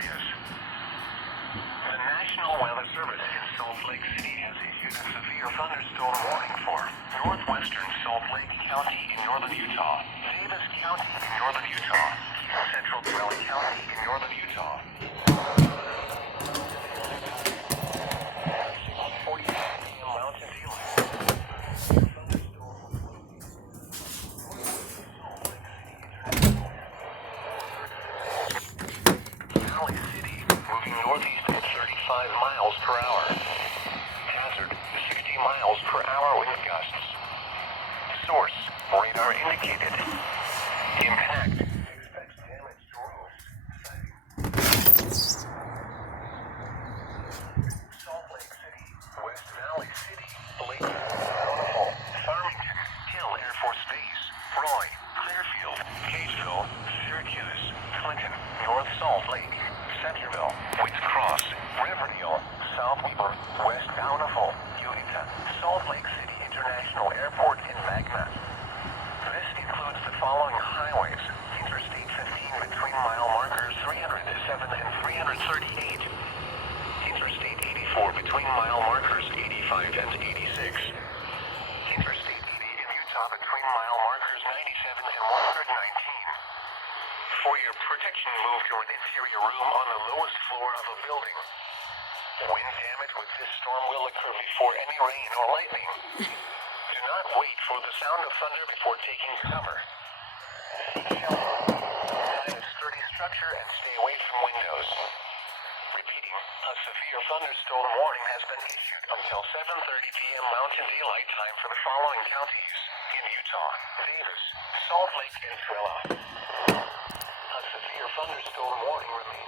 areas. The National Weather Service in Salt Lake City has issued a severe thunderstorm warning for northwestern Salt Lake County in northern Utah, Davis County in northern Utah, central Valley County in northern Utah. 6:40 p.m. Mountain Daylight. Valley City moving northeast at 35 miles per hour. Hazard 60 miles per hour wind gusts. Source radar indicated. Impact expects damage to roofs. Salt Lake City, West Valley City, Lake Bountiful, Farmington, Hill Air Force Base, Roy, Clearfield, Cageville, Syracuse, Clinton, North Salt Lake, Centerville, Woods Cross, Riverdale, South Weber, West Bountiful, Utica, Salt Lake City International Airport in Magna. This includes the following highways: Interstate 15 between mile markers 307 and 338. Interstate 84 between mile markers 85 and 86. Interstate 80 in Utah between mile markers 97 and 119. For your protection, move to an interior room on the lowest floor of a building. Wind damage with this storm will occur before any rain or lightning. Do not wait for the sound of thunder before taking cover. Seek shelter. Find a sturdy structure and stay away from windows. Repeating, a severe thunderstorm warning has been issued until 7:30 p.m. Mountain Daylight Time for the following counties in Utah: Davis, Salt Lake, and Trilla. A severe thunderstorm warning remains.